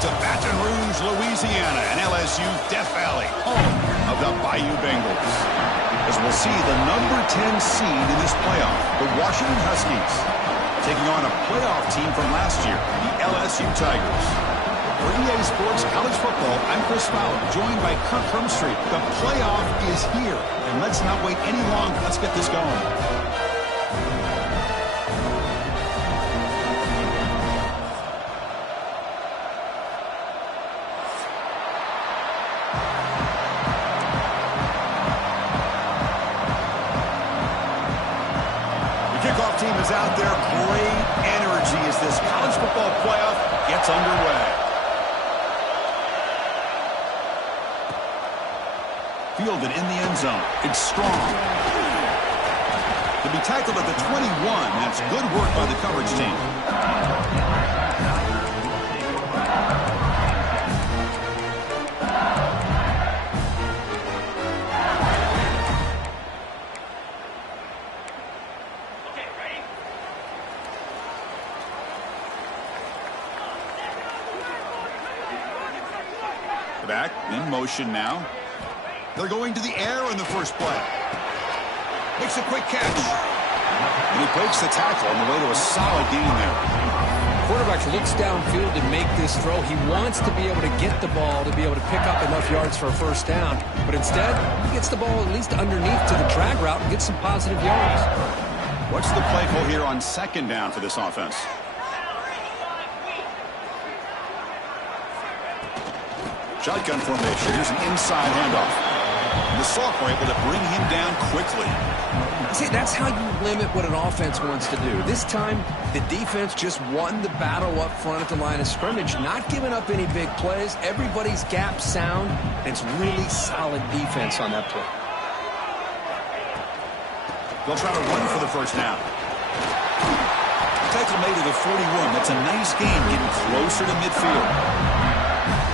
to Baton Rouge, Louisiana, and LSU Death Valley, home of the Bayou Bengals. As we'll see the number 10 seed in this playoff, the Washington Huskies, taking on a playoff team from last year, the LSU Tigers. For EA Sports College Football, I'm Chris Fowler, joined by Kirk Crumstreet. The playoff is here, and let's not wait any longer. Let's get this going. Team is out there. Great energy as this college football playoff gets underway. Fielded in the end zone. It's strong. To be tackled at the 21, that's good work by the coverage team. Back in motion now. They're going to the air in the first play. Makes a quick catch. And he breaks the tackle on the way to a solid gain there. Quarterback looks downfield to make this throw. He wants to be able to get the ball to be able to pick up enough yards for a first down. But instead, he gets the ball at least underneath to the drag route and gets some positive yards. What's the play call here on second down for this offense? Shotgun formation. Here's an inside handoff. The sophomore able to bring him down quickly. See, that's how you limit what an offense wants to do. This time, the defense just won the battle up front at the line of scrimmage, not giving up any big plays. Everybody's gap sound. It's really solid defense on that play. They'll try to run for the first down. Tackle made to the 41. That's a nice gain, getting closer to midfield.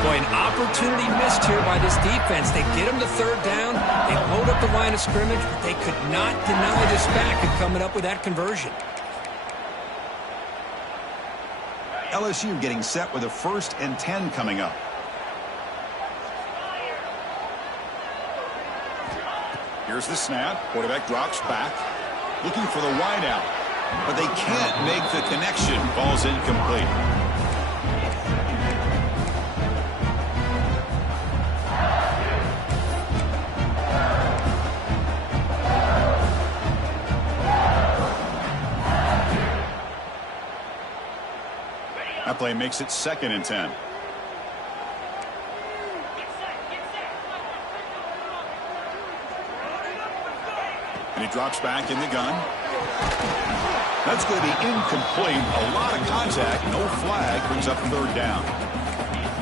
Boy, an opportunity missed here by this defense. They get him to third down. They load up the line of scrimmage, but they could not deny this back and coming up with that conversion. LSU getting set with a 1st and 10 coming up. Here's the snap. Quarterback drops back, looking for the wideout, but they can't make the connection. Ball's incomplete. That play makes it 2nd and 10. And he drops back in the gun. That's going to be incomplete. A lot of contact. No flag. Brings up 3rd down.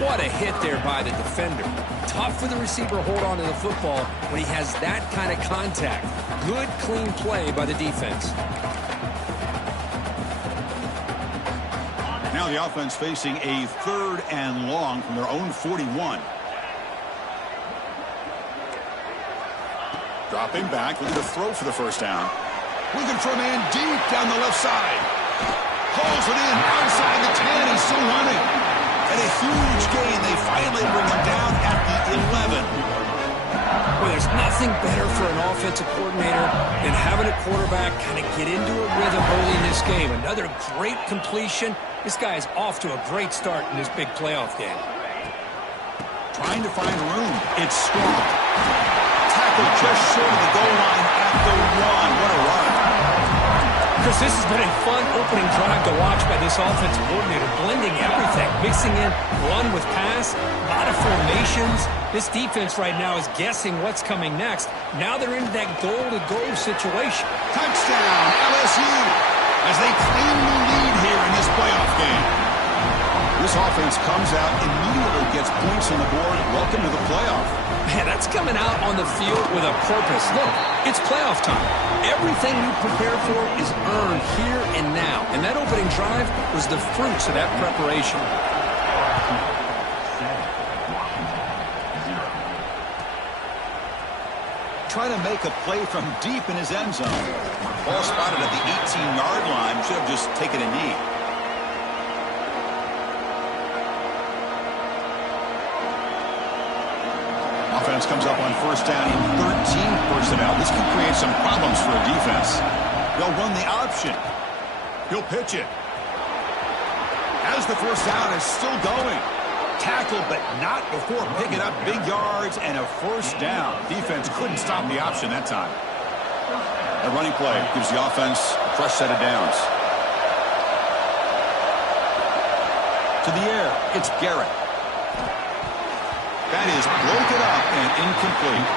What a hit there by the defender. Tough for the receiver to hold on to the football when he has that kind of contact. Good, clean play by the defense. Now the offense facing a 3rd and long from their own 41. Dropping back, looking to throw for the first down. Looking for a man deep down the left side. Hauls it in outside the 10. He's still running. And a huge gain. They finally bring him down at the 11. Well, there's nothing better for an offensive coordinator than having a quarterback kind of get into a rhythm early in this game. Another great completion. This guy is off to a great start in this big playoff game. Trying to find room. It's strong. Tackled just short of the goal line at the 1. What a run. Chris, this has been a fun opening drive to watch by this offensive coordinator, blending everything, mixing in run with pass, a lot of formations. This defense right now is guessing what's coming next. Now they're into that goal-to-goal situation. Touchdown, LSU, as they claim the lead here in this playoff game. This offense comes out, immediately gets points on the board. Welcome to the playoff. Man, that's coming out on the field with a purpose. Look, it's playoff time. Everything you prepare for is earned here and now. And that opening drive was the fruits of that preparation. Trying to make a play from deep in his end zone. Ball spotted at the 18-yard line. Should have just taken a knee. offense comes up on first down in 13 personnel. This could create some problems for a defense. They'll run the option. He'll pitch it. As the first down is still going. Tackled, but not before picking up big yards and a first down. Defense couldn't stop the option that time. A running play gives the offense a fresh set of downs. To the air, it's Garrett. That is broken up and incomplete.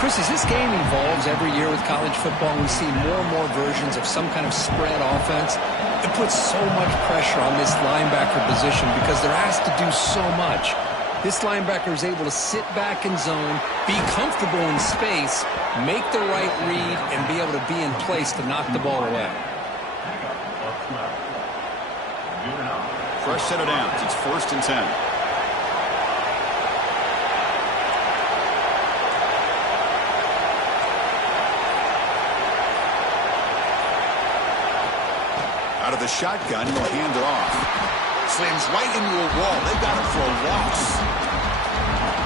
Chris, as this game evolves every year with college football, we see more and more versions of some kind of spread offense. It puts so much pressure on this linebacker position because they're asked to do so much. This linebacker is able to sit back in zone, be comfortable in space, make the right read, and be able to be in place to knock the ball away. Fresh set of downs. It's 1st and 10. Out of the shotgun, he'll hand it off. Slams right into a wall. They've got him for a loss.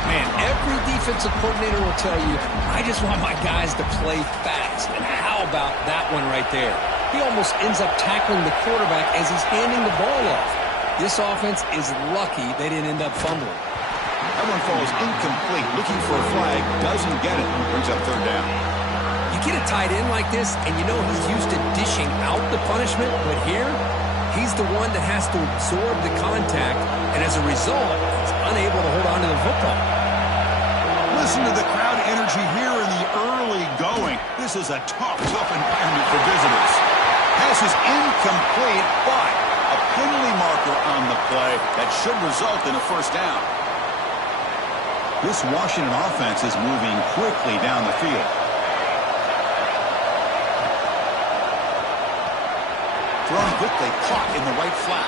Man, every defensive coordinator will tell you, I just want my guys to play fast. And how about that one right there? He almost ends up tackling the quarterback as he's handing the ball off. This offense is lucky they didn't end up fumbling. That one falls incomplete. Looking for a flag. Doesn't get it. Brings up 3rd down. You get a tight end like this, and you know he's used to dishing out the punishment, but here, he's the one that has to absorb the contact, and as a result, he's unable to hold on to the football. Listen to the crowd energy here in the early going. This is a tough environment for visitors. Pass is incomplete, but a penalty marker on the play that should result in a first down. This Washington offense is moving quickly down the field. Thrown quickly, caught in the right flat.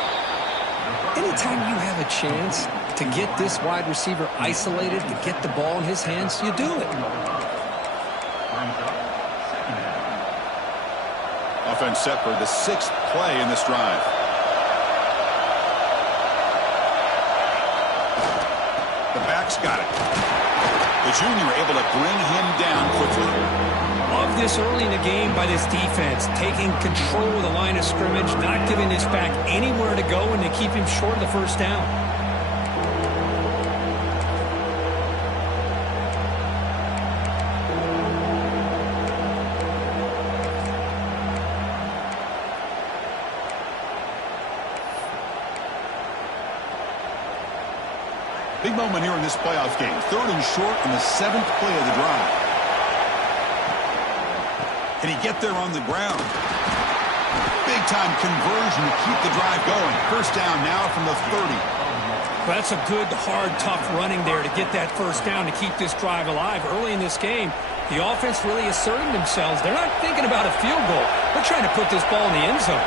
Anytime you have a chance to get this wide receiver isolated, to get the ball in his hands, you do it. Offense set for the 6th play in this drive. The back's got it. The junior able to bring him down quickly. Love this early in the game by this defense, taking control of the line of scrimmage, not giving this back anywhere to go, and to keep him short of the first down. Big moment here in this playoff game. 3rd and short in the 7th play of the drive. Can he get there on the ground? Big-time conversion to keep the drive going. First down now from the 30. Well, that's a good, hard, tough running there to get that first down to keep this drive alive. Early in this game, the offense really asserting themselves. They're not thinking about a field goal. They're trying to put this ball in the end zone.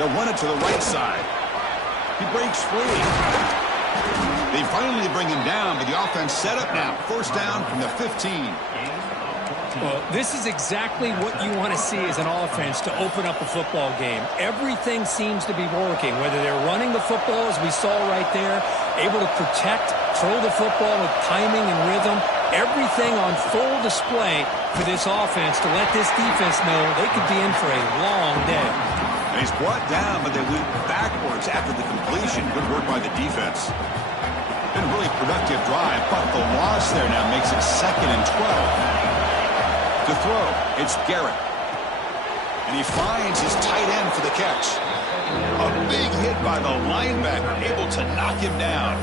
They'll run it to the right side. He breaks free. They finally bring him down, but the offense set up now. First down from the 15. Well, this is exactly what you want to see as an offense to open up a football game. Everything seems to be working, whether they're running the football, as we saw right there, able to protect, throw the football with timing and rhythm. Everything on full display for this offense to let this defense know they could be in for a long day. And he's brought down, but they went backwards after the completion. Good work by the defense. Been a really productive drive, but the loss there now makes it 2nd and 12. To throw, it's Garrett. And he finds his tight end for the catch. A big hit by the linebacker, able to knock him down.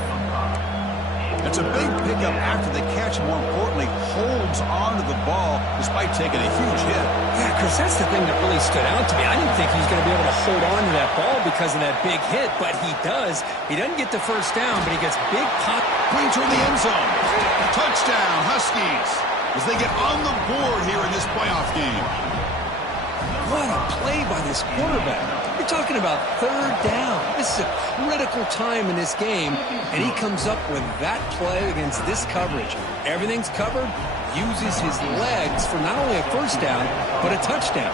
It's a big pickup after the catch, more importantly, holds on to the ball despite taking a huge hit. Yeah, Chris, that's the thing that really stood out to me. I didn't think he was going to be able to hold on to that ball because of that big hit, but he does. He doesn't get the first down, but he gets big pop. Bring toward the end zone. Touchdown, Huskies, as they get on the board here in this playoff game. What a play by this quarterback. You're talking about 3rd down. This is a critical time in this game, and he comes up with that play against this coverage. Everything's covered, uses his legs for not only a first down, but a touchdown.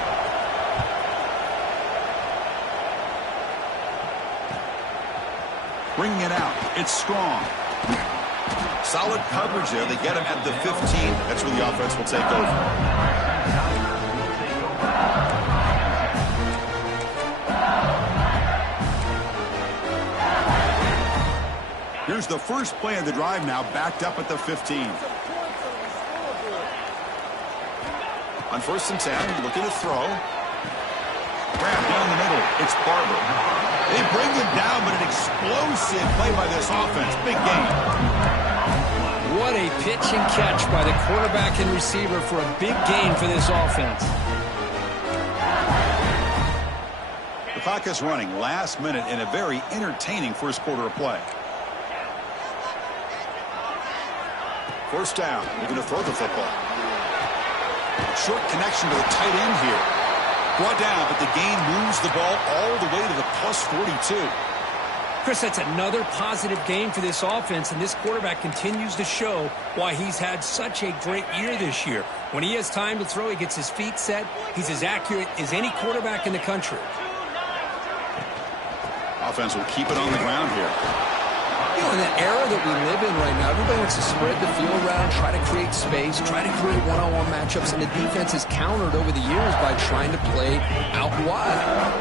Bringing it out, it's Strong. Solid coverage there. They get him at the 15. That's where the offense will take over. Here's the first play of the drive now, backed up at the 15. On 1st and 10, looking to throw. Grab down the middle. It's Barber. They bring him down, but an explosive play by this offense. Big game. What a pitch and catch by the quarterback and receiver for a big gain for this offense. The clock is running. Last minute in a very entertaining first quarter of play. 1st down. They're going to throw the football. Short connection to the tight end here. Brought down, but the gain moves the ball all the way to the plus 42. Chris, that's another positive game for this offense, and this quarterback continues to show why he's had such a great year this year. When he has time to throw, he gets his feet set. He's as accurate as any quarterback in the country. Offense will keep it on the ground here. You know, in the era that we live in right now, everybody wants to spread the field around, try to create space, try to create one-on-one matchups, and the defense has countered over the years by trying to play out wide.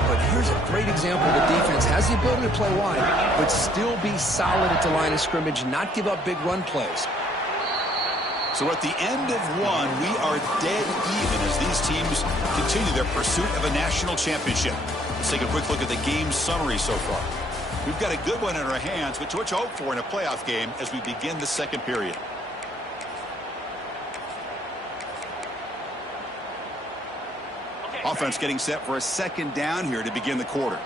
But here's a great example. The defense has the ability to play wide, but still be solid at the line of scrimmage, not give up big run plays. So at the end of one, we are dead even as these teams continue their pursuit of a national championship. Let's take a quick look at the game summary so far. We've got a good one in our hands, but what you hope for in a playoff game as we begin the second period. Offense getting set for a 2nd down here to begin the quarter.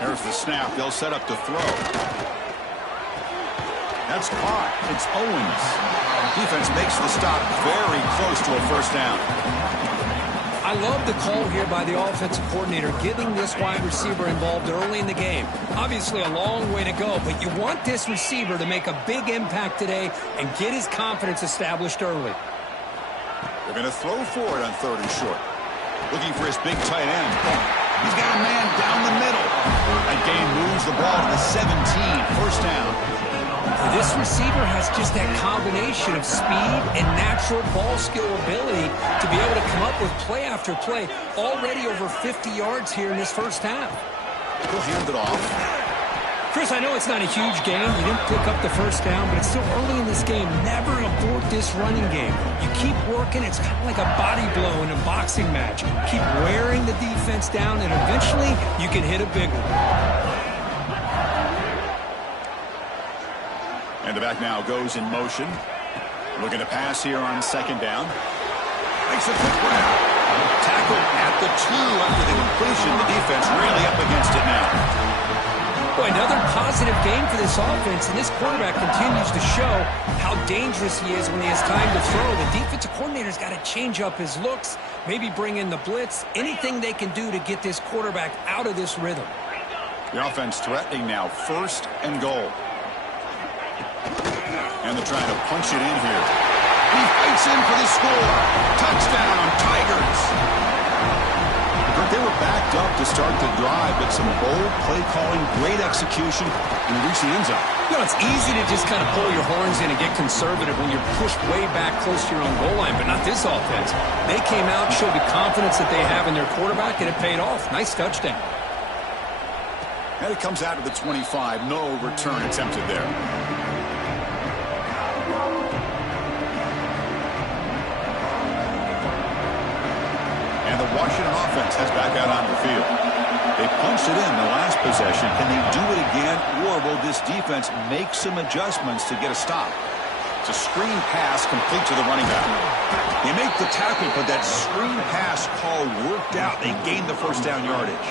There's the snap. They'll set up to throw. That's caught. It's Owens. Defense makes the stop very close to a 1st down. I love the call here by the offensive coordinator, getting this wide receiver involved early in the game. Obviously a long way to go, but you want this receiver to make a big impact today and get his confidence established early. They're going to throw for it on 3rd and short. Looking for his big tight end. He's got a man down the middle. That gain moves the ball to the 17. 1st down. This receiver has just that combination of speed and natural ball skill ability to be able to come up with play after play. Already over 50 yards here in this 1st half. He'll hand it off. Chris, I know it's not a huge gain. You didn't pick up the 1st down, but it's still early in this game. Never abort this running game. You keep working. It's kind of like a body blow in a boxing match. Keep wearing the defense down, and eventually you can hit a big one. And the back now goes in motion. Looking to pass here on 2nd down. Makes a quick grab. Tackle at the 2 after the completion. The defense really up against it now. Boy, another positive game for this offense, and this quarterback continues to show how dangerous he is when he has time to throw. The defensive coordinator's got to change up his looks, maybe bring in the blitz, anything they can do to get this quarterback out of this rhythm. The offense threatening now, 1st and goal. And they're trying to punch it in here. He fights in for the score. Touchdown, Tigers. They were backed up to start the drive, but some bold play calling, great execution, and they reach the end zone. You know, it's easy to just kind of pull your horns in and get conservative when you're pushed way back close to your own goal line, but not this offense. They came out, showed the confidence that they have in their quarterback, and it paid off. Nice touchdown. And it comes out of the 25. No return attempted there. And the Washington offense heads back out on the field. They punched it in the last possession. Can they do it again, or will this defense make some adjustments to get a stop? It's a screen pass complete to the running back. They make the tackle, but that screen pass call worked out. They gained the 1st down yardage.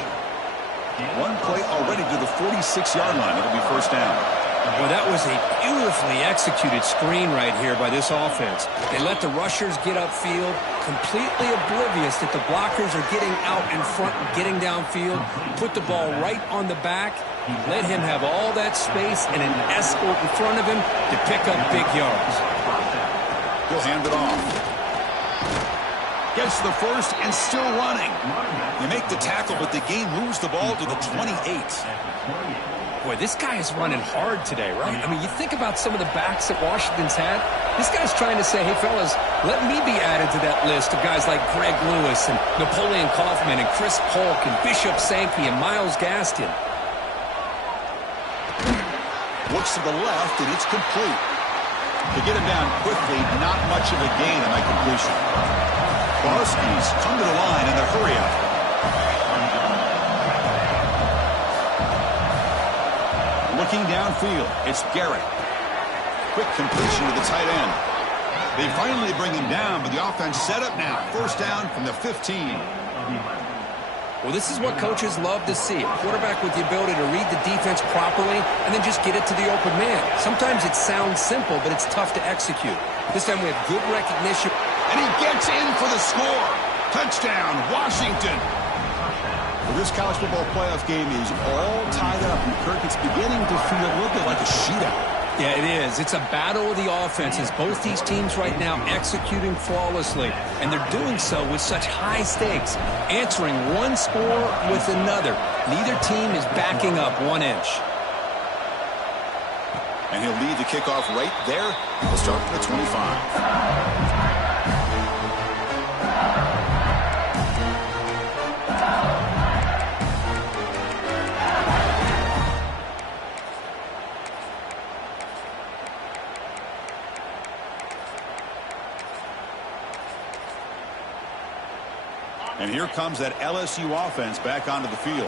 One play already to the 46-yard line. It'll be 1st down. Well, that was a beautifully executed screen right here by this offense. They let the rushers get upfield, completely oblivious that the blockers are getting out in front and getting downfield. Put the ball right on the back. Let him have all that space and an escort in front of him to pick up big yards. He'll hand it off. Gets the first and still running. They make the tackle, but the game moves the ball to the 28. Boy, this guy is running hard today, right? I mean, you think about some of the backs that Washington's had. This guy's trying to say, hey, fellas, let me be added to that list of guys like Greg Lewis and Napoleon Kaufman and Chris Polk and Bishop Sankey and Myles Gaskin. Looks to the left, and it's complete. To get him down quickly, not much of a gain on that completion. The Huskies come to the line in the hurry-up. Looking downfield, it's Garrett. Quick completion to the tight end. They finally bring him down, but the offense set up now. First down from the 15. Well, this is what coaches love to see. A quarterback with the ability to read the defense properly and then just get it to the open man. Sometimes it sounds simple, but it's tough to execute. This time we have good recognition. And he gets in for the score. Touchdown, Washington. Well, this college football playoff game is all tied up. And Kirk, it's beginning to feel a little bit like a shootout. Yeah, it is. It's a battle of the offenses. Both these teams right now executing flawlessly, and they're doing so with such high stakes, answering one score with another. Neither team is backing up 1 inch. And he'll lead the kickoff right there. He'll start from the 25. And here comes that LSU offense back onto the field.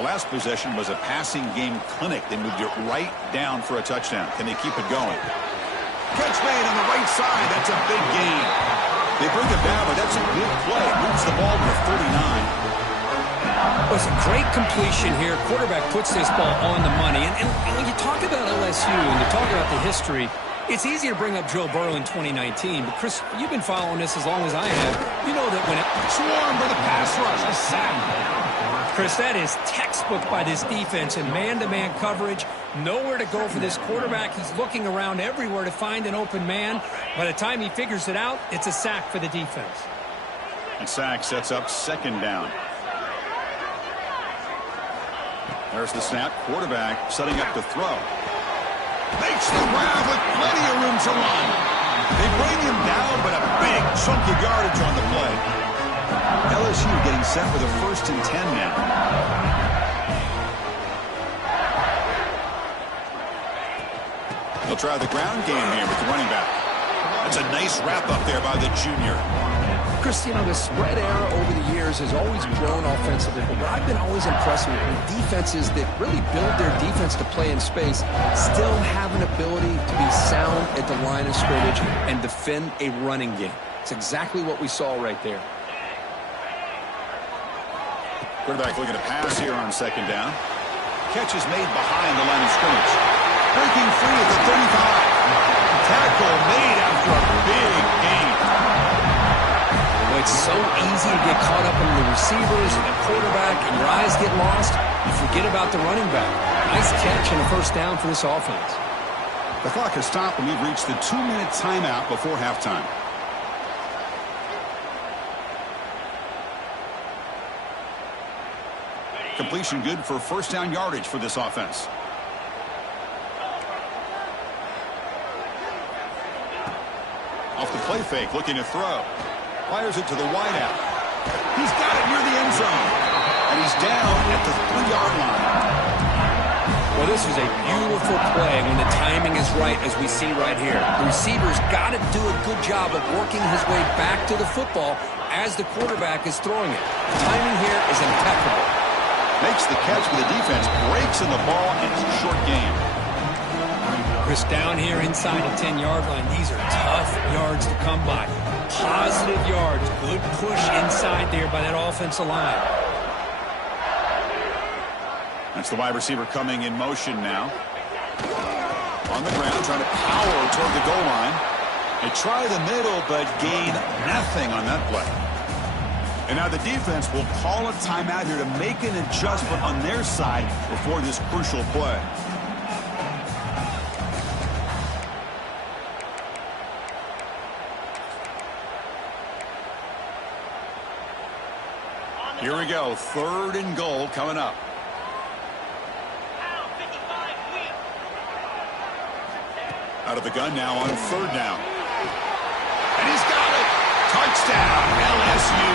The last possession was a passing game clinic. They moved it right down for a touchdown. Can they keep it going? Catch made on the right side. That's a big gain. They bring it down, but that's a good play. Moves the ball to the 39. Well, it's a great completion here. Quarterback puts this ball on the money. And when you talk about LSU and you talk about the history, it's easy to bring up Joe Burrow in 2019, but Chris, you've been following this as long as I have. You know that when it swarmed by the pass rush, a sack. Chris, that is textbook by this defense in man-to-man coverage. Nowhere to go for this quarterback. He's looking around everywhere to find an open man. By the time he figures it out, it's a sack for the defense. And sack sets up second down. There's the snap. Quarterback setting up to throw. Makes the grab with plenty of room to run. They bring him down, but a big chunk of yardage on the play. LSU getting set for the 1st and 10 now. They'll try the ground game here with the running back. That's a nice wrap up there by the junior. Chris, you know, the spread era over the years has always grown offensively, but what I've been always impressed with defenses that really build their defense to play in space still have an ability to be sound at the line of scrimmage and defend a running game. It's exactly what we saw right there. Quarterback looking to pass here on second down. Catch is made behind the line of scrimmage. Breaking free at the 35. Tackle made after a big gain. It's so easy to get caught up in the receivers and the quarterback, and your eyes get lost. You forget about the running back. Nice catch and a first down for this offense. The clock has stopped, and we've reached the 2-minute timeout before halftime. Completion good for first down yardage for this offense. Off the play fake, looking to throw. Fires it to the wideout. He's got it near the end zone. And he's down at the 3-yard line. Well, this is a beautiful play when the timing is right, as we see right here. The receiver's got to do a good job of working his way back to the football as the quarterback is throwing it. The timing here is impeccable. Makes the catch for the defense. Breaks in the ball, and it's a short game. Chris, down here inside the 10-yard line, these are tough yards to come by. Positive yards. Good push inside there by that offensive line. That's the wide receiver coming in motion now. On the ground, trying to power toward the goal line. They try the middle, but gain nothing on that play. And now the defense will call a timeout here to make an adjustment on their side before this crucial play. Here we go. 3rd and goal coming up. Out of the gun now on 3rd down. And he's got it. Touchdown, LSU.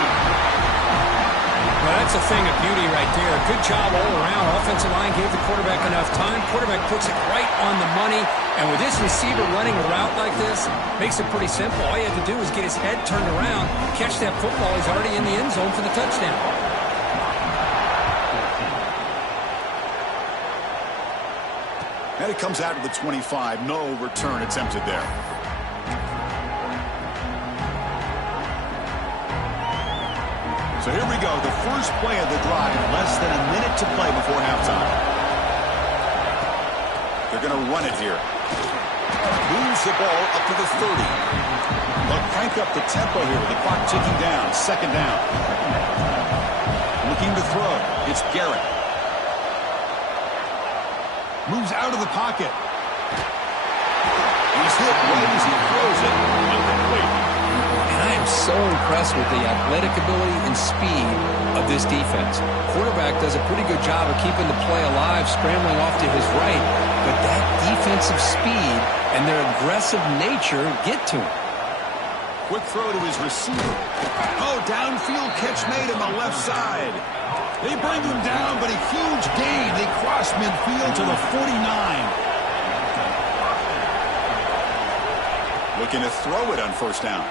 Well, that's a thing of beauty right there. Good job all around. Offensive line gave the quarterback enough time. Quarterback puts it right on the money. And with this receiver running a route like this, makes it pretty simple. All you have to do is get his head turned around, catch that football. He's already in the end zone for the touchdown. And it comes out to the 25. No return attempted there. So here we go. The first play of the drive. Less than a minute to play before halftime. They're going to run it here. Moves the ball up to the 30. They'll crank up the tempo here with the clock ticking down. 2nd down. Looking to throw. It's Garrett. Moves out of the pocket. He's hit right as he throws it. Incomplete. And I am so impressed with the athletic ability and speed of this defense. Quarterback does a pretty good job of keeping the play alive, scrambling off to his right. But that defensive speed and their aggressive nature get to him. Quick throw to his receiver. Oh, downfield catch made on the left side. They bring him down, but a huge gain. They cross midfield to the 49. Looking to throw it on 1st down.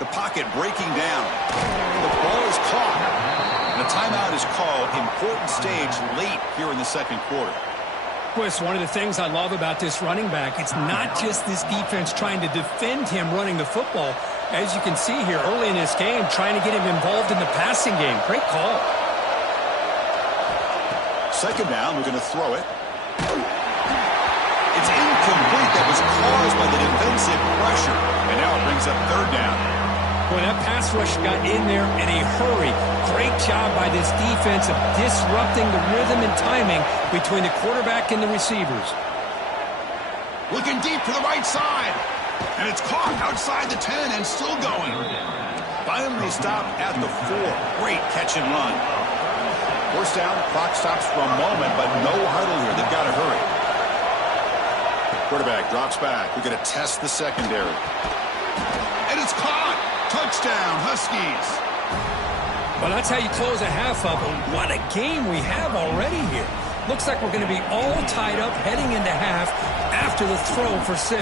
The pocket breaking down. The ball is caught. And a timeout is called. Important stage late here in the 2nd quarter. Well, it's one of the things I love about this running back. It's not just this defense trying to defend him running the football. As you can see here early in this game, trying to get him involved in the passing game. Great call. 2nd down, we're going to throw it. It's incomplete. That was caused by the defensive pressure. And now it brings up 3rd down. When that pass rush got in there in a hurry, great job by this defense of disrupting the rhythm and timing between the quarterback and the receivers. Looking deep to the right side. And it's caught outside the 10 and still going. Finally stopped at the 4. Great catch and run. 1st down, clock stops for a moment, but no huddle here. They've got to hurry. Quarterback drops back. We're going to test the secondary. And it's caught. Touchdown, Huskies. Well, that's how you close a half up. What a game we have already here. Looks like we're going to be all tied up heading into half after the throw for 6.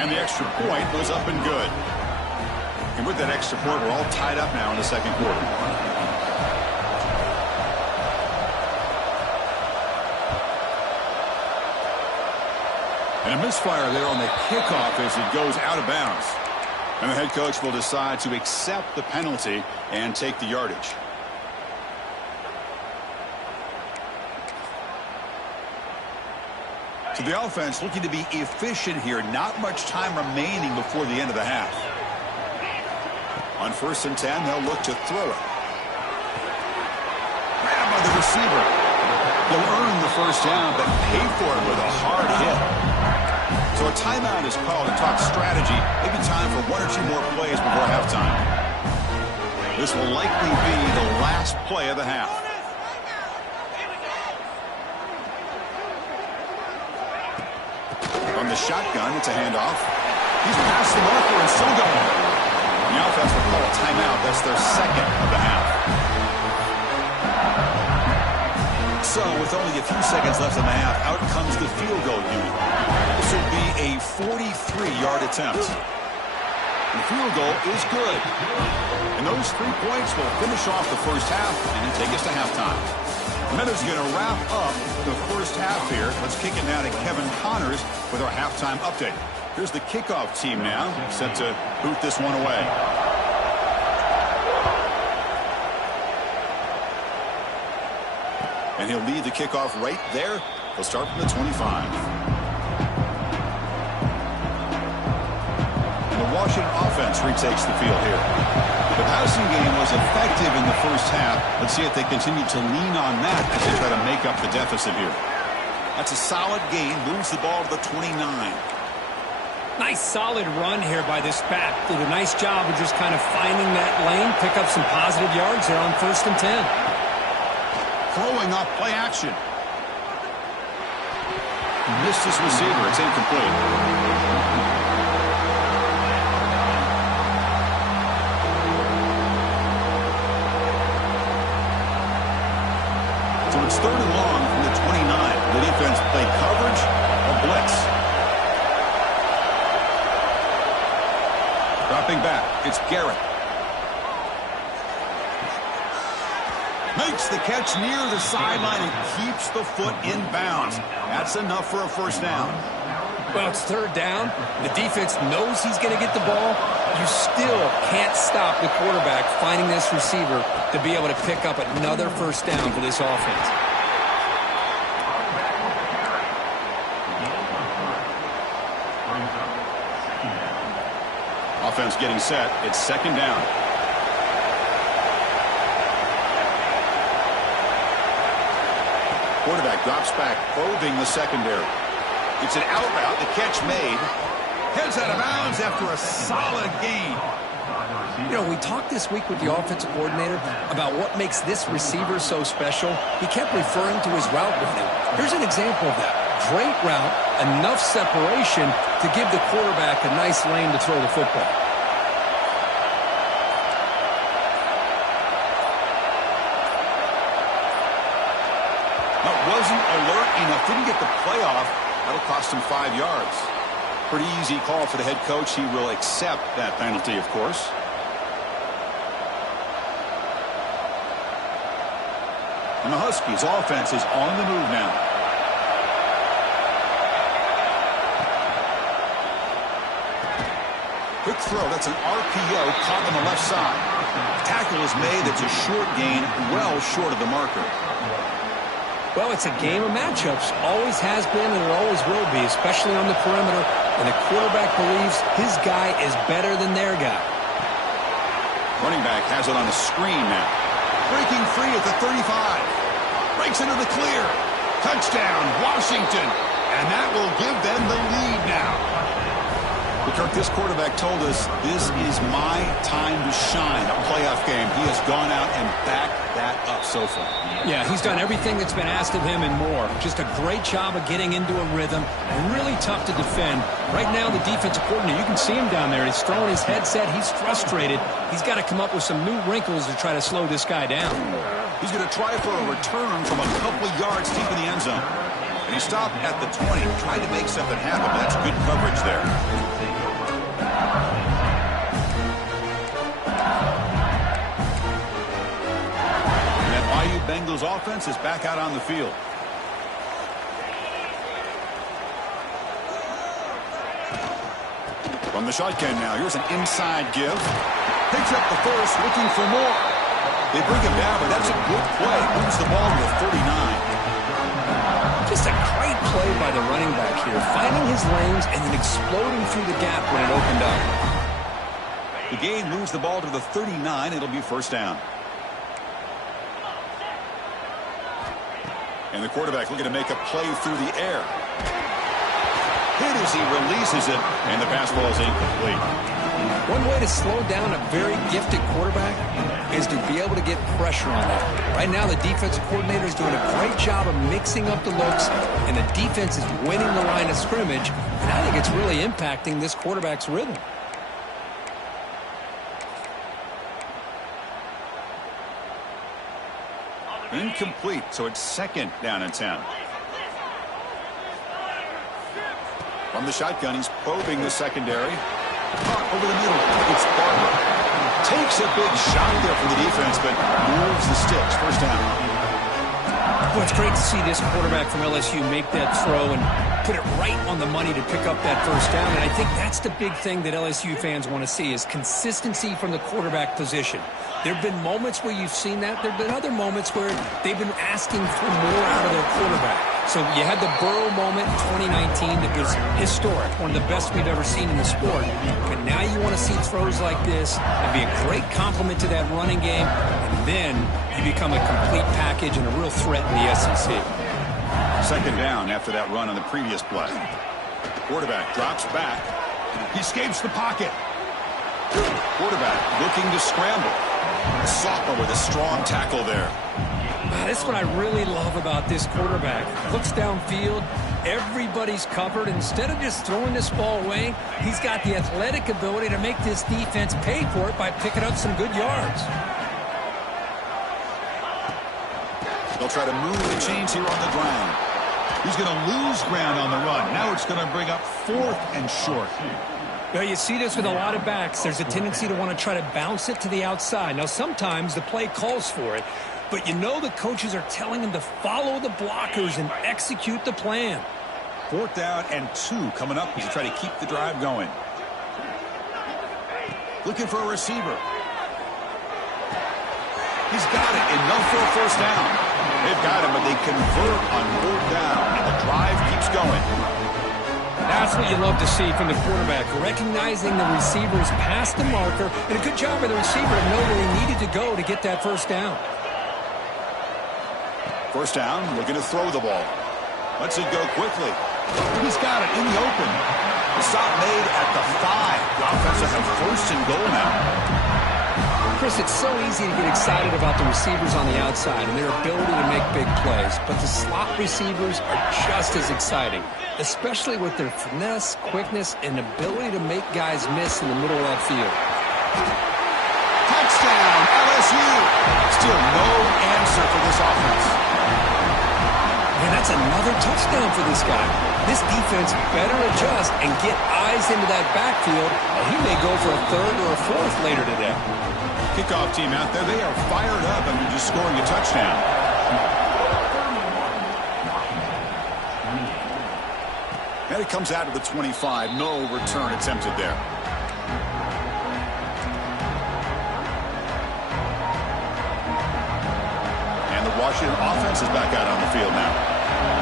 And the extra point was up and good. And with that extra point, we're all tied up now in the 2nd quarter. And a misfire there on the kickoff as it goes out of bounds. And the head coach will decide to accept the penalty and take the yardage. So the offense looking to be efficient here. Not much time remaining before the end of the half. On 1st and 10, they'll look to throw it. Grab by the receiver. He'll earn the 1st down, but pay for it with a hard hit. So a timeout is called to talk strategy. Maybe time for 1 or 2 more plays before halftime. This will likely be the last play of the half. From the shotgun, it's a handoff. He's past the marker and still going. The offense will call a timeout. That's their 2nd of the half. So with only a few seconds left in the half, out comes the field goal unit. This will be a 43-yard attempt. The field goal is good. And those 3 points will finish off the 1st half and then take us to halftime. And that is going to wrap up the 1st half here. Let's kick it now to Kevin Connors with our halftime update. Here's the kickoff team now, set to boot this one away. And he'll lead the kickoff right there. He'll start from the 25. And the Washington offense retakes the field here. The passing game was effective in the 1st half. Let's see if they continue to lean on that as they try to make up the deficit here. That's a solid gain. Moves the ball to the 29. Nice solid run here by this back. Did a nice job of just kind of finding that lane, pick up some positive yards there on 1st and 10. Throwing off play action. Missed his receiver. It's incomplete. So it's 3rd and long from the 29. The defense played coverage or blitz. Dropping back. It's Garrett. Makes the catch near the sideline and keeps the foot in bounds. That's enough for a 1st down. Well, it's 3rd down. The defense knows he's going to get the ball. You still can't stop the quarterback finding this receiver to be able to pick up another 1st down for this offense. Offense getting set. It's 2nd down. Quarterback drops back, probing the secondary. It's an out route. The catch made. Heads out of bounds after a solid gain. You know, we talked this week with the offensive coordinator about what makes this receiver so special. He kept referring to his route running. Here's an example of that. Great route, enough separation to give the quarterback a nice lane to throw the football. Wasn't alert enough. Didn't get the playoff. That'll cost him 5 yards. Pretty easy call for the head coach. He will accept that penalty, of course. And the Huskies' offense is on the move now. Quick throw. That's an RPO caught on the left side. Tackle is made. That's a short gain, well short of the marker. Well, it's a game of matchups. Always has been and it always will be, especially on the perimeter. And the quarterback believes his guy is better than their guy. Running back has it on a screen now. Breaking free at the 35. Breaks into the clear. Touchdown, Washington. And that will give them the lead now. But Kirk, this quarterback told us this is my time to shine. A playoff game. He has gone out and backed that up so far. Yeah, he's done everything that's been asked of him and more. Just a great job of getting into a rhythm. Really tough to defend. Right now, the defensive coordinator, you can see him down there. He's throwing his headset. He's frustrated. He's got to come up with some new wrinkles to try to slow this guy down. He's going to try for a return from a couple yards deep in the end zone. And he stopped at the 20, tried to make something happen. That's good coverage there. Bengals offense is back out on the field. From the shotgun now, here's an inside give. Picks up the first, looking for more. They bring him down, but that's a good play. Moves the ball to the 39. Just a great play by the running back here, finding his lanes and then exploding through the gap when it opened up. The gain moves the ball to the 39. It'll be 1st down. And the quarterback looking to make a play through the air. Hit as he releases it, and the pass ball is incomplete. One way to slow down a very gifted quarterback is to be able to get pressure on him. Right now, the defensive coordinator is doing a great job of mixing up the looks, and the defense is winning the line of scrimmage, and I think it's really impacting this quarterback's rhythm. Incomplete, so it's 2nd down and 10. From the shotgun, he's probing the secondary. Caught over the middle. It's Barber. Takes a big shot there for the defense, but moves the sticks. 1st down. Well, it's great to see this quarterback from LSU make that throw and put it right on the money to pick up that 1st down. And I think that's the big thing that LSU fans want to see is consistency from the quarterback position. There have been moments where you've seen that. There have been other moments where they've been asking for more out of their quarterback. So you had the Burrow moment in 2019 that was historic, one of the best we've ever seen in the sport. But now you want to see throws like this and be a great complement to that running game, and then you become a complete package and a real threat in the SEC. 2nd down after that run on the previous play. Quarterback drops back. He escapes the pocket. Quarterback looking to scramble. The sophomore with a strong tackle there. That's what I really love about this quarterback. Looks downfield. Everybody's covered. Instead of just throwing this ball away, he's got the athletic ability to make this defense pay for it by picking up some good yards. They'll try to move the chains here on the ground. He's going to lose ground on the run. Now it's going to bring up 4th and short. Now you see this with a lot of backs. There's a tendency to want to try to bounce it to the outside. Now sometimes the play calls for it, but you know the coaches are telling him to follow the blockers and execute the plan. 4th down and 2 coming up as you try to keep the drive going. Looking for a receiver. He's got it. Enough for a first down. They've got him, but they convert on 4th down, and the drive keeps going. That's what you love to see from the quarterback, recognizing the receiver's past the marker, and a good job by the receiver to know where he needed to go to get that first down. First down, looking to throw the ball. Lets it go quickly. He's got it in the open. The stop made at the 5. The offense will have 1st and goal now. Chris, it's so easy to get excited about the receivers on the outside and their ability to make big plays, but the slot receivers are just as exciting, especially with their finesse, quickness, and ability to make guys miss in the middle of that field. Touchdown, LSU! Still no answer for this offense. And that's another touchdown for this guy. This defense better adjust and get eyes into that backfield, and he may go for a 3rd or a 4th later today. Kickoff team out there, they are fired up after just scoring a touchdown. And it comes out of the 25. No return attempted there. And the Washington offense is back out on the field now.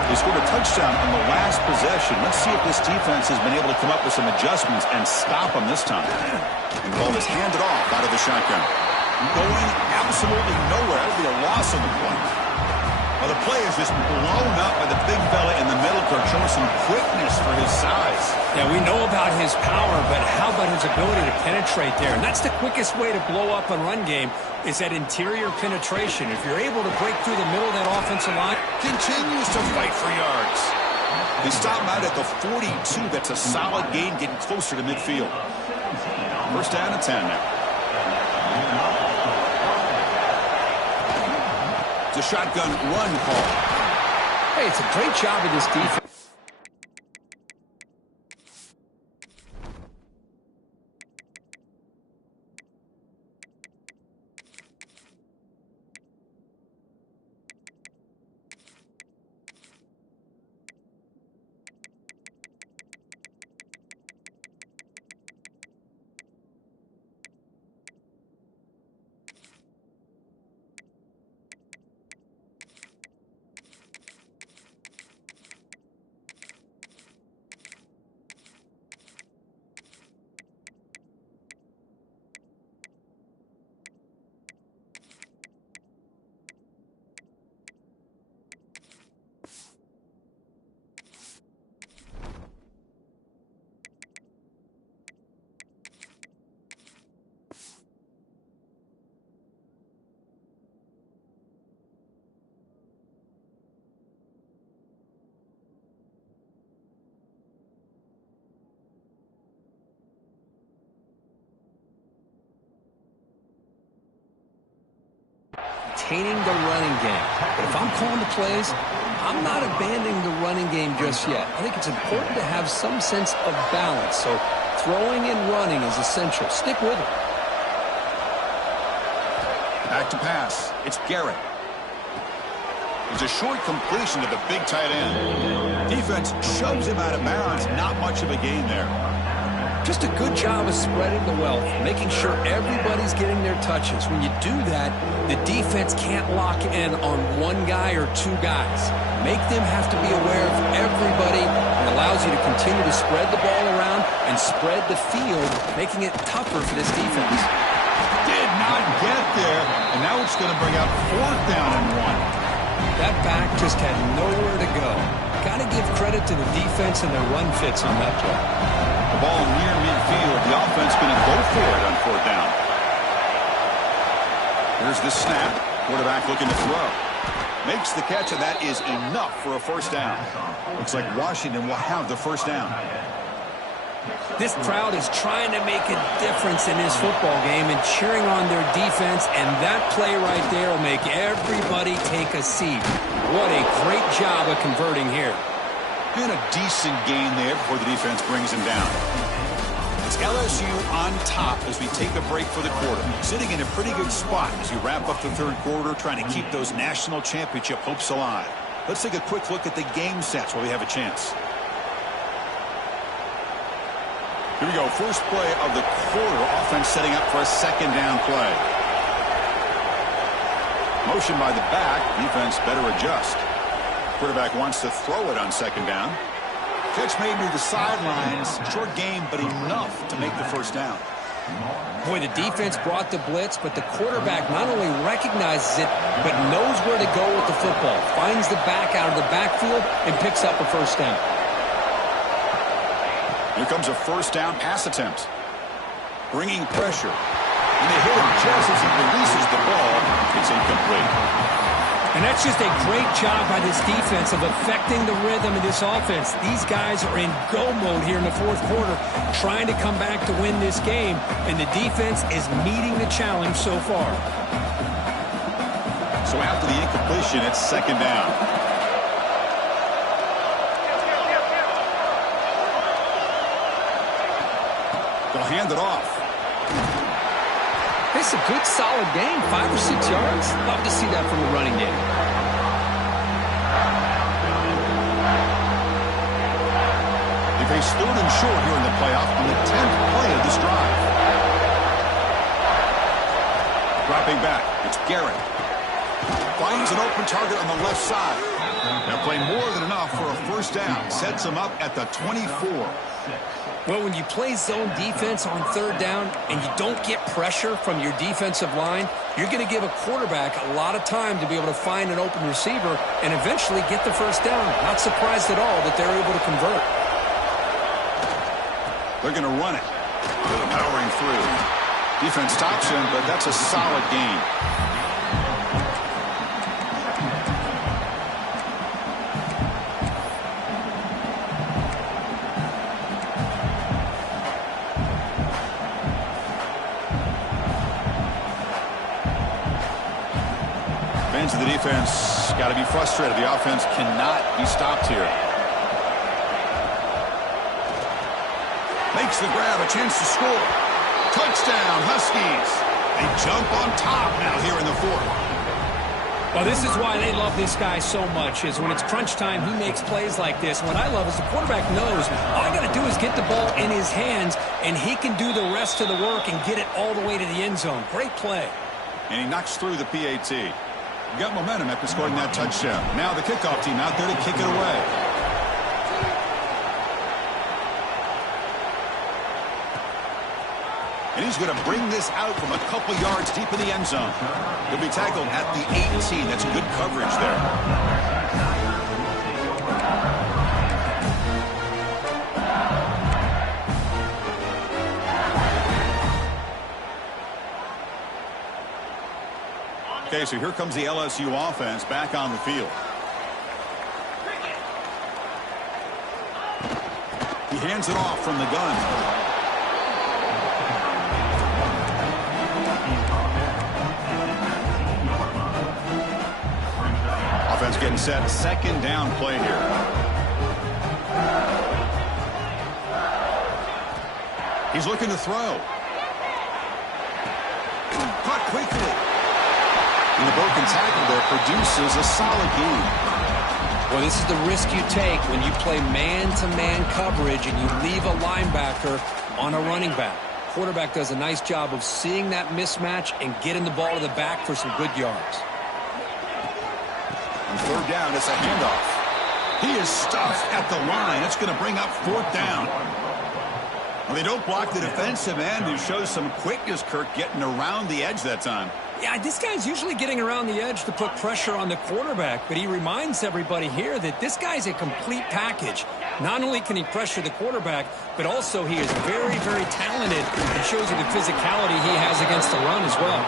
They scored a touchdown on the last possession. Let's see if this defense has been able to come up with some adjustments and stop them this time. And the ball is handed off out of the shotgun. Going absolutely nowhere. That would be a loss on the play. Well, the play is just blown up by the big fella in the middle, showing some quickness for his size. Yeah, we know about his power, but how about his ability to penetrate there? And that's the quickest way to blow up a run game, is that interior penetration. If you're able to break through the middle of that offensive line. Continues to fight for yards. They stop him out at the 42. That's a solid gain, getting closer to midfield. First down and 10 now. It's a shotgun run call. Hey, it's a great job of this defense. Maintaining the running game. But if I'm calling the plays, I'm not abandoning the running game just yet. I think it's important to have some sense of balance. So throwing and running is essential. Stick with it. Back to pass. It's Garrett. It's a short completion to the big tight end. Defense shoves him out of bounds. Not much of a gain there. Just a good job of spreading the wealth, making sure everybody's getting their touches. When you do that, the defense can't lock in on one guy or two guys. Make them have to be aware of everybody. It allows you to continue to spread the ball around and spread the field, making it tougher for this defense. Did not get there, and now it's going to bring out 4th down and 1. That back just had nowhere to go. Got to give credit to the defense and their run fits on that play. The ball near midfield. The offense going to go for it on 4th down. Here's the snap. Quarterback looking to throw. Makes the catch, and that is enough for a 1st down. Looks like Washington will have the 1st down. This crowd is trying to make a difference in this football game and cheering on their defense, and that play right there will make everybody take a seat. What a great job of converting here. And a decent gain there before the defense brings him down. It's LSU on top as we take a break for the quarter. Sitting in a pretty good spot as you wrap up the 3rd quarter, trying to keep those national championship hopes alive. Let's take a quick look at the game sets while we have a chance. Here we go. First play of the quarter. Offense setting up for a 2nd down play. Motion by the back. Defense better adjust. Quarterback wants to throw it on 2nd down. Catch made near the sidelines. Short game, but enough to make the 1st down. Boy, the defense brought the blitz, but the quarterback not only recognizes it, but knows where to go with the football. Finds the back out of the backfield and picks up a 1st down. Here comes a 1st down pass attempt. Bringing pressure. And they hit him just as he releases the ball. It's incomplete. And that's just a great job by this defense of affecting the rhythm of this offense. These guys are in go mode here in the 4th quarter, trying to come back to win this game, and the defense is meeting the challenge so far. So after the incompletion, it's 2nd down. They'll hand it off. It's a good, solid game. 5 or 6 yards. Love to see that from the running game. They face 3rd and short here in the playoff on the 10th play of this drive. Dropping back. It's Garrett. Finds an open target on the left side. They'll play more than enough for a 1st down. Sets him up at the 24. Well, when you play zone defense on 3rd down and you don't get pressure from your defensive line, you're going to give a quarterback a lot of time to be able to find an open receiver and eventually get the 1st down. Not surprised at all that they're able to convert. They're going to run it. Powering through. Defense stops him, but that's a solid gain. Fans of the defense got to be frustrated. The offense cannot be stopped here. Makes the grab, a chance to score. Touchdown, Huskies. They jump on top now here in the 4th. Well, this is why they love this guy so much, is when it's crunch time, he makes plays like this. What I love is the quarterback knows all I got to do is get the ball in his hands, and he can do the rest of the work and get it all the way to the end zone. Great play. And he knocks through the PAT. Got momentum after scoring that touchdown. Now the kickoff team out there to kick it away. And he's going to bring this out from a couple yards deep in the end zone. He'll be tackled at the 18. That's good coverage there. Okay, so here comes the LSU offense back on the field. He hands it off from the gun. Offense getting set. 2nd down play here. He's looking to throw. Caught quickly. And the broken tackle there produces a solid gain. Well, this is the risk you take when you play man-to-man coverage and you leave a linebacker on a running back. Quarterback does a nice job of seeing that mismatch and getting the ball to the back for some good yards. On 3rd down, it's a handoff. He is stuffed at the line. It's going to bring up 4th down. Well, they don't block the defensive end, who shows some quickness, Kirk, getting around the edge that time. Yeah, this guy's usually getting around the edge to put pressure on the quarterback, but he reminds everybody here that this guy's a complete package. Not only can he pressure the quarterback, but also he is very, very talented and shows you the physicality he has against the run as well.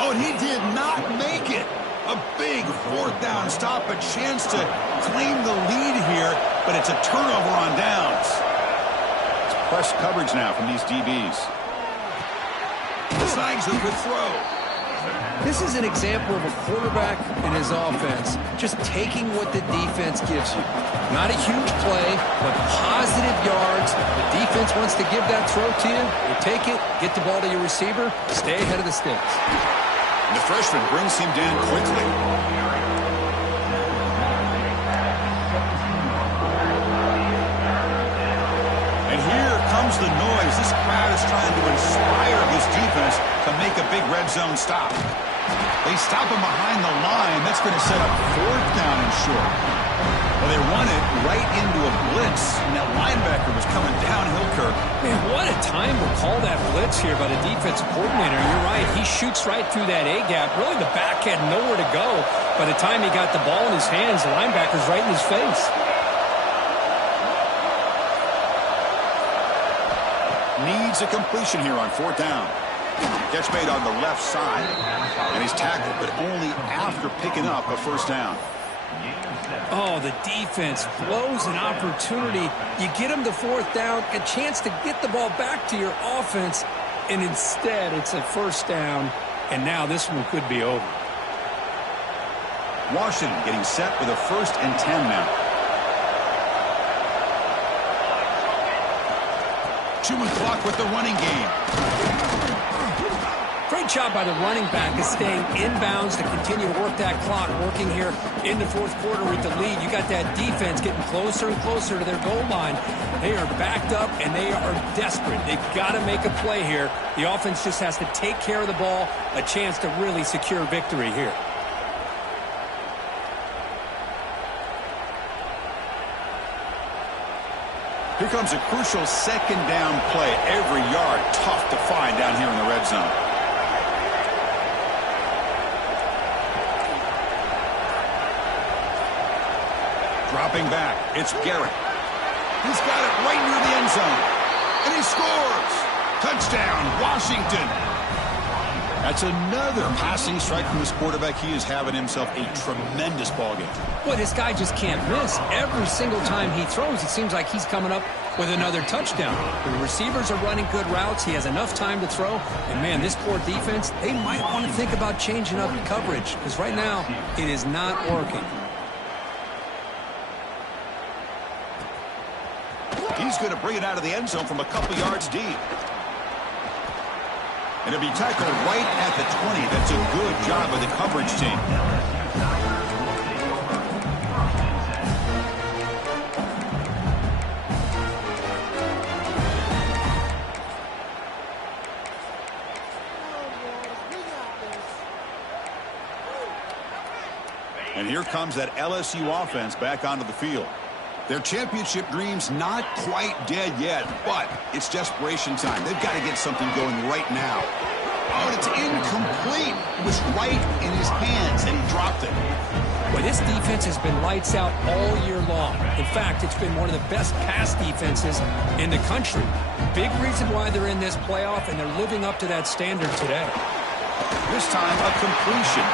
Oh, and he did not make it. A big fourth down stop, a chance to claim the lead here, but it's a turnover on downs. It's press coverage now from these DBs. Decides who could throw. This is an example of a quarterback and his offense just taking what the defense gives you. Not a huge play, but positive yards. The defense wants to give that throw to you. You take it, get the ball to your receiver, stay ahead of the sticks. And the freshman brings him down quickly. And here comes the noise. This crowd is trying to inspire this defense to make a big red zone stop. They stop him behind the line. That's going to set up fourth down and short. Well, they run it right into a blitz, and that linebacker was coming downhill, Kirk. Man, what a time to call that blitz here by the defensive coordinator. You're right. He shoots right through that A-gap. Really, the back had nowhere to go. By the time he got the ball in his hands, the linebacker's right in his face. Needs a completion here on fourth down. Catch made on the left side, and he's tackled, but only after picking up a first down. Oh, the defense blows an opportunity. You get him to fourth down, a chance to get the ball back to your offense, and instead it's a first down, and now this one could be over. Washington getting set with a 1st and 10 now. Chewing clock with the running game. Great job by the running back of staying inbounds to continue to work that clock, working here in the fourth quarter with the lead. You got that defense getting closer and closer to their goal line. They are backed up, and they are desperate. They've got to make a play here. The offense just has to take care of the ball, a chance to really secure victory here. Here comes a crucial second down play. Every yard tough to find down here in the red zone. Dropping back, it's Garrett. He's got it right near the end zone. And he scores! Touchdown, Washington! That's another passing strike from this quarterback. He is having himself a tremendous ballgame. Boy, this guy just can't miss. Every single time he throws, it seems like he's coming up with another touchdown. The receivers are running good routes. He has enough time to throw. And, man, this poor defense, they might want to think about changing up coverage because right now it is not working. He's going to bring it out of the end zone from a couple yards deep. And it'll be tackled right at the 20. That's a good job by the coverage team. And here comes that LSU offense back onto the field. Their championship dreams not quite dead yet, but it's desperation time. They've got to get something going right now. Oh, and it's incomplete. It was right in his hands, and he dropped it. Well, this defense has been lights out all year long. In fact, it's been one of the best pass defenses in the country. Big reason why they're in this playoff, and they're living up to that standard today. This time, a completion.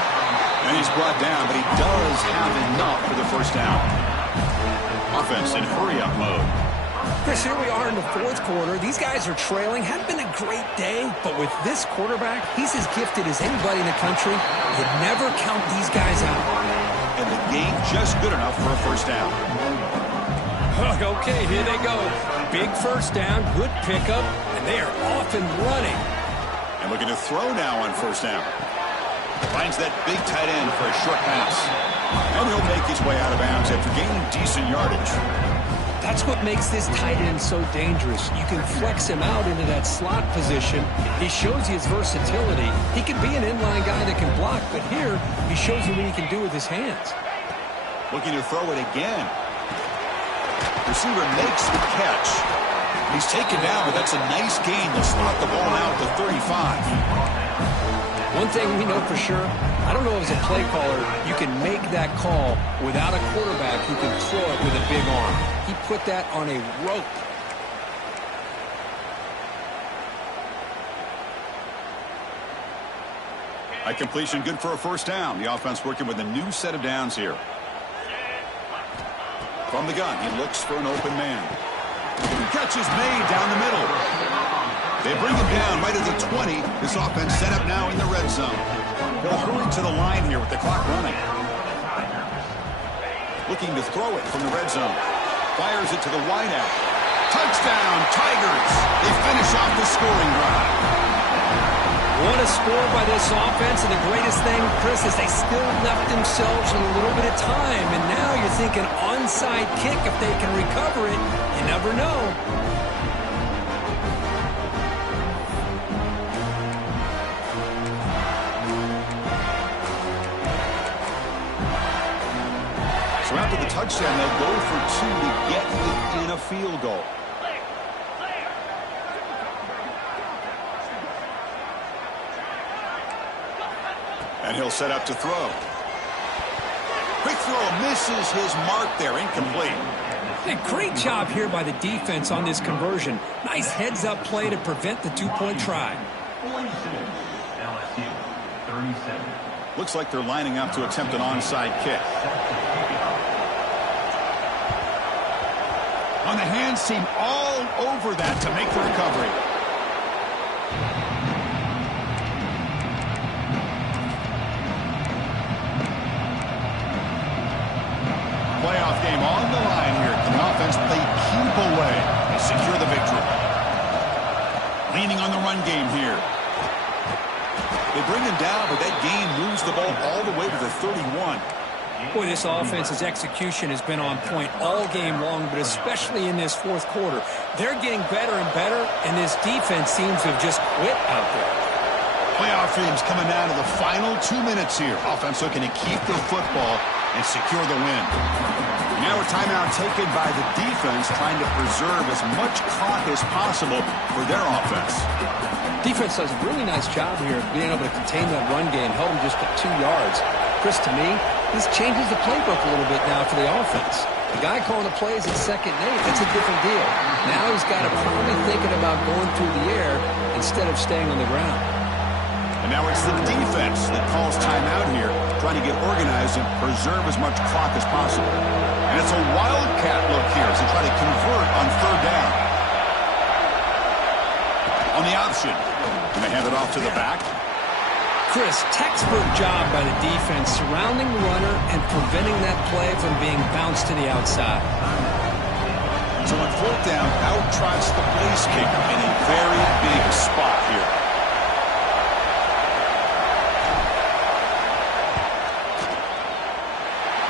And he's brought down, but he does have enough for the first down. Offense in hurry-up mode. Chris, here we are in the fourth quarter. These guys are trailing. Hadn't been a great day, but with this quarterback, he's as gifted as anybody in the country. You never count these guys out. And the game just good enough for a first down. Okay, here they go. Big first down, good pickup, and they are off and running. And looking to throw now on first down. Finds that big tight end for a short pass. And he'll make his way out of bounds after gaining decent yardage. That's what makes this tight end so dangerous. You can flex him out into that slot position. He shows you his versatility. He can be an inline guy that can block, but here he shows you what he can do with his hands. Looking to throw it again. Receiver makes the catch. He's taken down, but that's a nice gain. They'll slot the ball out to 35. One thing we know for sure, I don't know as a play caller, you can make that call without a quarterback who can throw it with a big arm. He put that on a rope. A completion good for a first down. The offense working with a new set of downs here. From the gun, he looks for an open man. Catch is made down the middle. They bring him down right at the 20. This offense set up now in the red zone. They'll hurry to the line here with the clock running. Looking to throw it from the red zone. Fires it to the wideout. Touchdown, Tigers. They finish off the scoring drive. What a score by this offense, and the greatest thing, Chris, is they still left themselves with a little bit of time, and now you're thinking onside kick if they can recover it. You never know. So after the touchdown, they'll go for two to get within a field goal. And he'll set up to throw. Quick throw, misses his mark there, incomplete. A great job here by the defense on this conversion. Nice heads-up play to prevent the two-point try. LSU, 37. Looks like they're lining up to attempt an onside kick. On the hands team, all over that to make the recovery. Playoff game on the line here. Can the offense play keep away and secure the victory? Leaning on the run game here. They bring him down, but that gain moves the ball all the way to the 31. Boy, this offense's execution has been on point all game long, but especially in this fourth quarter. They're getting better and better, and this defense seems to have just quit out there. Playoff games coming down to the final 2 minutes here. Offense looking to keep the football and secure the win. Now a timeout taken by the defense, trying to preserve as much clock as possible for their offense. Defense does a really nice job here of being able to contain that run game, held them just to 2 yards. Chris, to me, this changes the playbook a little bit now for the offense. The guy calling the plays at 2nd and 8, that's a different deal. Now he's got to probably thinking about going through the air instead of staying on the ground. And now it's the defense that calls timeout here, trying to get organized and preserve as much clock as possible. And it's a wildcat look here as they try to convert on 3rd down. On the option, and they hand it off to the back. Chris, textbook job by the defense surrounding the runner and preventing that play from being bounced to the outside. So on 4th down, out trots the place kicker in a very big spot here.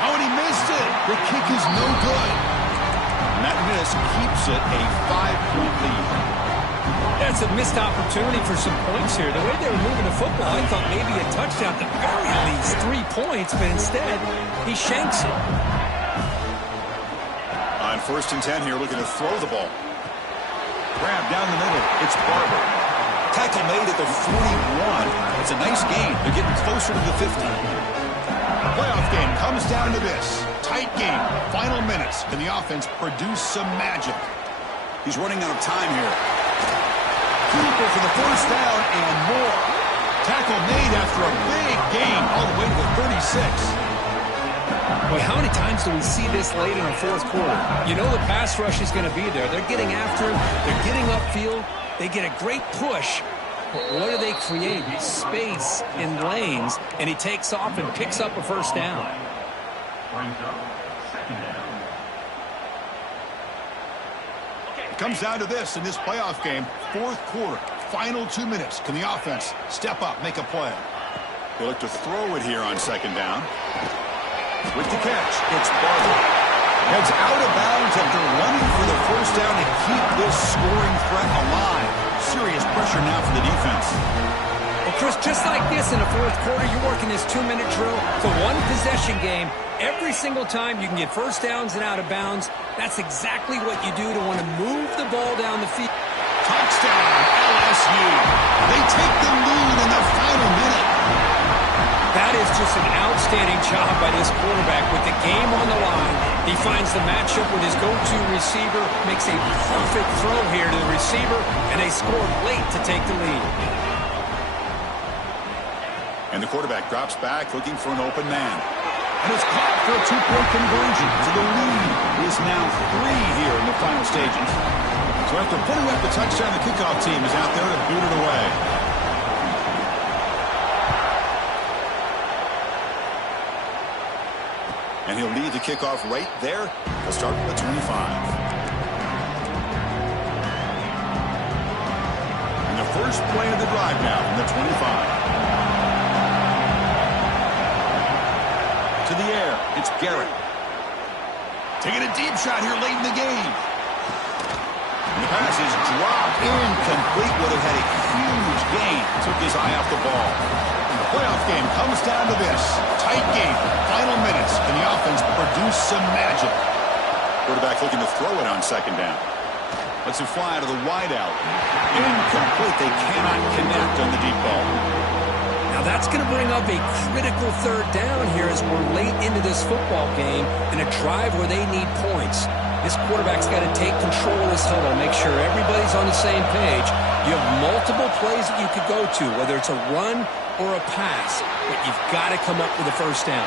Oh, and he missed it. The kick is no good. And that miss keeps it a 5-point lead. That's a missed opportunity for some points here. The way they were moving the football, I thought maybe a touchdown, at the very least 3 points, but instead, he shanks it. On 1st and 10 here, looking to throw the ball. Grab down the middle. It's Barber. Tackle made at the 41. It's a nice gain. They're getting closer to the 50. Playoff game comes down to this. Tight game. Final minutes. Can the offense produce some magic? He's running out of time here. Cooper for the first down and more. Tackle made after a big gain all the way to the 36. Boy, how many times do we see this late in the fourth quarter? You know the pass rush is going to be there. They're getting after him. They're getting upfield. They get a great push. But what do they create? Space in lanes, and he takes off and picks up a first down. Brings up 2nd down. It comes down to this in this playoff game. 4th quarter, final 2 minutes. Can the offense step up, make a play? They look to throw it here on 2nd down. With the catch, it's Barber. Heads out of bounds after running for the first down to keep this scoring threat alive. Serious pressure now for the defense. Well, Chris, just like this in the fourth quarter, you're working this 2-minute drill. It's a one-possession game. Every single time you can get first downs and out of bounds, that's exactly what you do to want to move the ball down the field. Touchdown, LSU. They take the lead in the final minute. That is just an outstanding job by this quarterback. With the game on the line, he finds the matchup with his go-to receiver, makes a perfect throw here to the receiver, and they scored late to take the lead. And the quarterback drops back looking for an open man. And it's caught for a two-point conversion. So the lead is now 3 here in the final stages. So after putting up the touchdown, the kickoff team is out there to boot it away. And he'll lead the kickoff right there. He'll start with the 25. And the first play of the drive now from the 25. To the air, it's Garrett. Taking a deep shot here late in the game. And the pass is dropped incomplete. Would have had a huge gain. Took his eye off the ball. The playoff game comes down to this. Tight game. Final minutes. Can the offense produce some magic? Quarterback looking to throw it on second down. Lets it fly to the wideout. Incomplete. They cannot connect on the deep ball. Now that's going to bring up a critical third down here as we're late into this football game in a drive where they need points. This quarterback's got to take control of this huddle, make sure everybody's on the same page. You have multiple plays that you could go to, whether it's a run or a pass, but you've got to come up with a first down.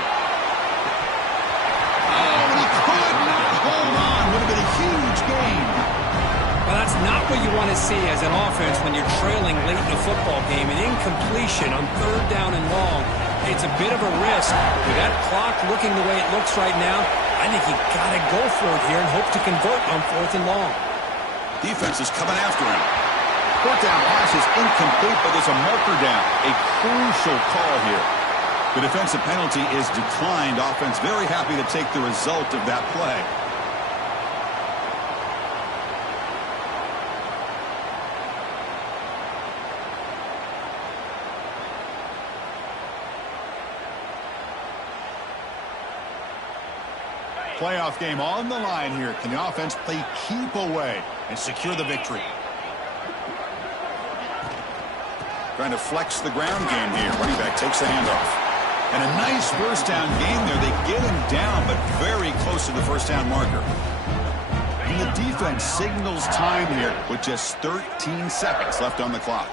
Oh, and he could not hold on. Would have been a huge gain. Well, that's not what you want to see as an offense when you're trailing late in a football game. An incompletion on third down and long. It's a bit of a risk. With that clock looking the way it looks right now, I think you got to go for it here and hope to convert on 4th and long. Defense is coming after him. Fourth down pass is incomplete, but there's a marker down. A crucial call here. The defensive penalty is declined. Offense very happy to take the result of that play. Playoff game on the line here. Can the offense play keep away and secure the victory? Trying to flex the ground game here. Running back takes the handoff. And a nice first down game there. They get him down, but very close to the first down marker. And the defense signals time here with just 13 seconds left on the clock.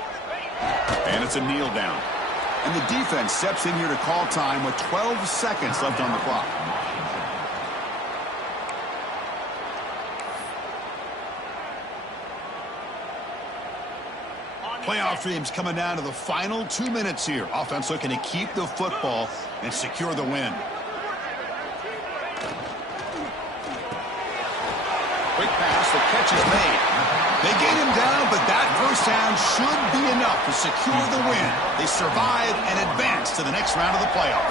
And it's a kneel down. And the defense steps in here to call time with 12 seconds left on the clock. Playoff dreams coming down to the final 2 minutes here. Offense looking to keep the football and secure the win. Quick pass, the catch is made. They get him down, but that first down should be enough to secure the win. They survive and advance to the next round of the playoff.